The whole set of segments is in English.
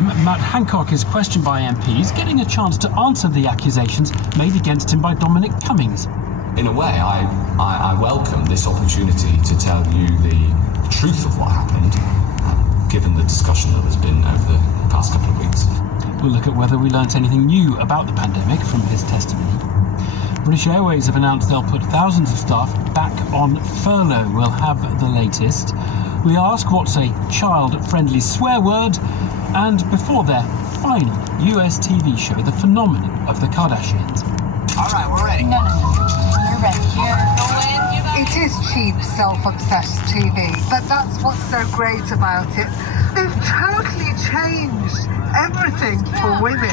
Matt Hancock is questioned by MPs, getting a chance to answer the accusations made against him by Dominic Cummings. In a way, I welcome this opportunity to tell you the truth of what happened, given the discussion that has been over the past couple of weeks. We'll look at whether we learnt anything new about the pandemic from his testimony. British Airways have announced they'll put thousands of staff back on furlough. We'll have the latest. We ask what's a child-friendly swear word, and before their final US TV show, the phenomenon of the Kardashians. All right, we're ready. No. You're ready. It is cheap, self-obsessed TV, but that's what's so great about it. They've totally changed everything for women.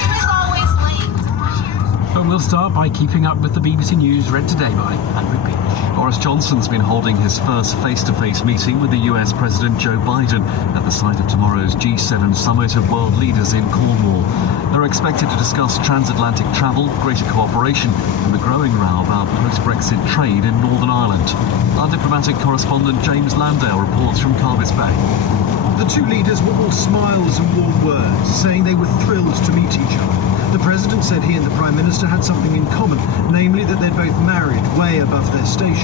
But we'll start by keeping up with the BBC News, read today by Andrew Beach. Boris Johnson's been holding his first face-to-face meeting with the US President Joe Biden at the site of tomorrow's G7 summit of world leaders in Cornwall. They're expected to discuss transatlantic travel, greater cooperation, and the growing row about post-Brexit trade in Northern Ireland. Our diplomatic correspondent James Landale reports from Carbis Bay. The two leaders were all smiles and warm words, saying they were thrilled to meet each other. The President said he and the Prime Minister had something in common, namely that they'd both married way above their stations.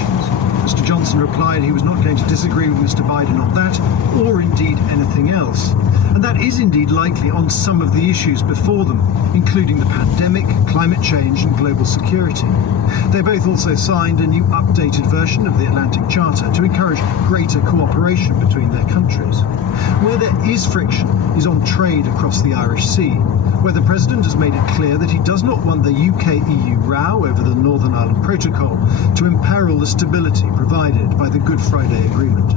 Mr. Johnson replied he was not going to disagree with Mr. Biden on that, or indeed anything else. And that is indeed likely on some of the issues before them, including the pandemic, climate change and global security. They both also signed a new updated version of the Atlantic Charter to encourage greater cooperation between their countries. Where there is friction is on trade across the Irish Sea, where the President has made it clear that he does not want the UK-EU row over the Northern Ireland Protocol to imperil the stability provided by the Good Friday Agreement.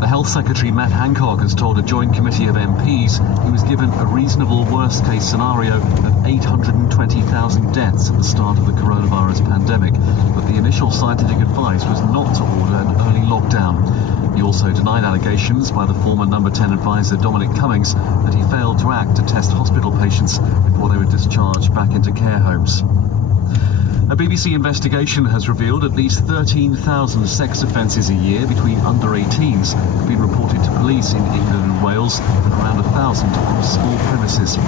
The Health Secretary Matt Hancock has told a joint committee of MPs he was given a reasonable worst-case scenario of 820,000 deaths at the start of the coronavirus pandemic, but the initial scientific advice was not to order an early lockdown. He also denied allegations by the former number 10 advisor Dominic Cummings that he failed to act to test hospital patients before they were discharged back into care homes. A BBC investigation has revealed at least 13,000 sex offences a year between under 18s have been reported to police in England and Wales, and around 1,000 on school premises.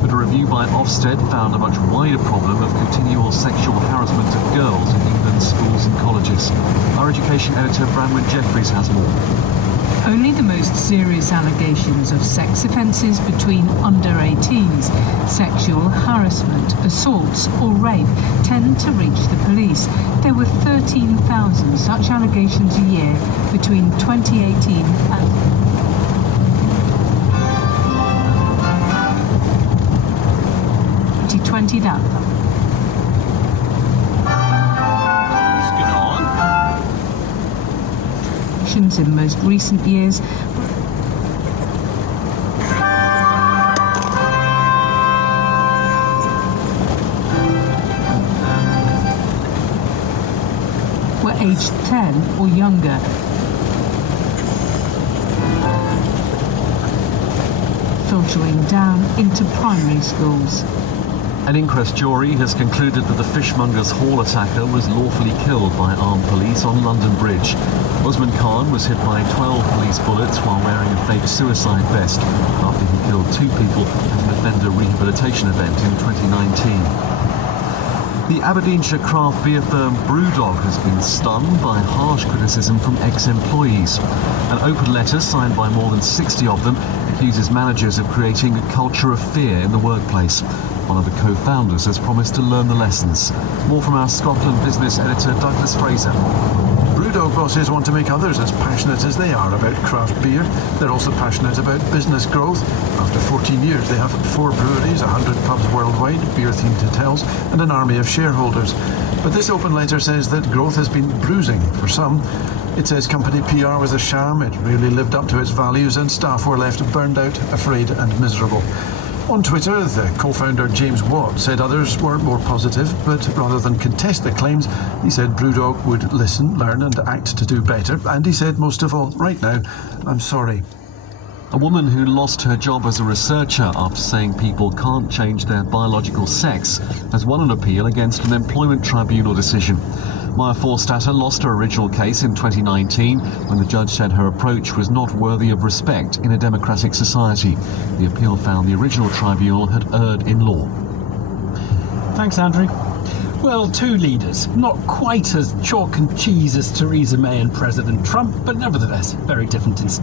But a review by Ofsted found a much wider problem of continual sexual harassment of girls in England's schools and colleges. Our education editor Branwen Jeffries has more. Only the most serious allegations of sex offences between under 18s, sexual harassment, assaults or rape tend to reach the police. There were 13,000 such allegations a year between 2018 and 2020. In most recent years. Were aged 10 or younger. Filtering down into primary schools. An inquest jury has concluded that the Fishmongers Hall attacker was lawfully killed by armed police on London Bridge. Osman Khan was hit by 12 police bullets while wearing a fake suicide vest after he killed 2 people at an offender rehabilitation event in 2019. The Aberdeenshire craft beer firm Brewdog has been stung by harsh criticism from ex-employees. An open letter signed by more than 60 of them accuses managers of creating a culture of fear in the workplace. One of the co-founders has promised to learn the lessons. More from our Scotland business editor Douglas Fraser. Brewdog bosses want to make others as passionate as they are about craft beer. They're also passionate about business growth. After 14 years, they have 4 breweries, 100 pubs worldwide, beer-themed hotels, and an army of shareholders. But this open letter says that growth has been bruising for some. It says company PR was a sham, it really lived up to its values, and staff were left burned out, afraid, and miserable. On Twitter, the co-founder James Watt said others were more positive, but rather than contest the claims, he said Brewdog would listen, learn and act to do better. And he said, most of all, right now, I'm sorry. A woman who lost her job as a researcher after saying people can't change their biological sex has won an appeal against an employment tribunal decision. Maya Forstater lost her original case in 2019 when the judge said her approach was not worthy of respect in a democratic society. The appeal found the original tribunal had erred in law. Thanks, Andrew. Well, two leaders, not quite as chalk and cheese as Theresa May and President Trump, but nevertheless very different in style.